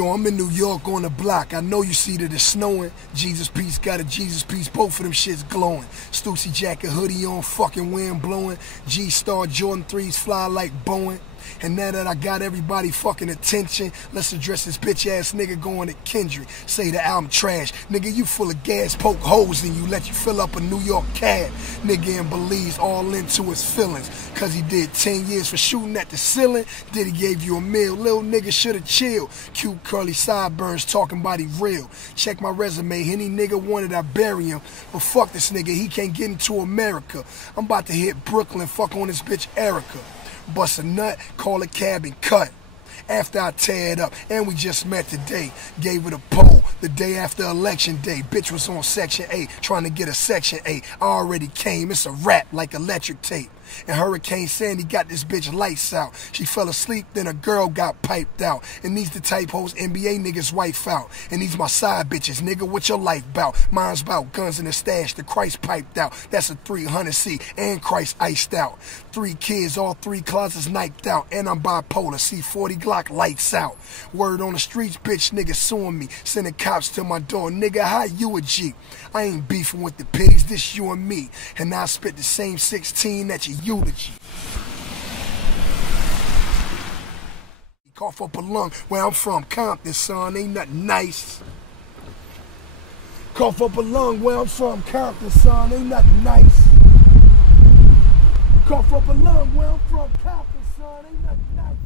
Yo, I'm in New York on the block. I know you see that it's snowing. Jesus piece got a Jesus piece. Both of them shits glowing. Stussy jacket, hoodie on, fucking wind blowing. G-Star Jordan 3s fly like Boeing. And now that I got everybody fucking attention, let's address this bitch ass nigga going to Kendrick. Say the album trash. Nigga, you full of gas, poke holes in you, let you fill up a New York cab. Nigga in Belize all into his feelings. Cause he did 10 years for shooting at the ceiling. Diddy gave you a meal, little nigga shoulda chilled. Cute curly sideburns talking about he real. Check my resume, any nigga wanted I bury him. But fuck this nigga, he can't get into America. I'm about to hit Brooklyn, fuck on this bitch Erica. Bust a nut, call a cab and cut. After I tear it up, and we just met today. Gave it a poll the day after election day. Bitch was on Section 8, trying to get a Section 8. I already came, it's a rap like electric tape. And Hurricane Sandy got this bitch lights out. She fell asleep, then a girl got piped out. And these the type hoes NBA niggas wife out. And these my side bitches, nigga, what your life bout? Mine's bout guns in the stash, the Christ piped out. That's a 300C, and Christ iced out. 3 kids, all 3 closets knifed out. And I'm bipolar, see 40 Glock lights out. Word on the streets, bitch, niggas suing me. Sending cops to my door, nigga, how you a G? I ain't beefing with the pitties, this you and me. And I spit the same 16 that you eulogy. Cough up a lung where I'm from, Compton, son, ain't nothing nice. Cough up a lung where I'm from, Compton, son, ain't nothing nice. Cough up a lung where I'm from, Compton, son, ain't nothing nice.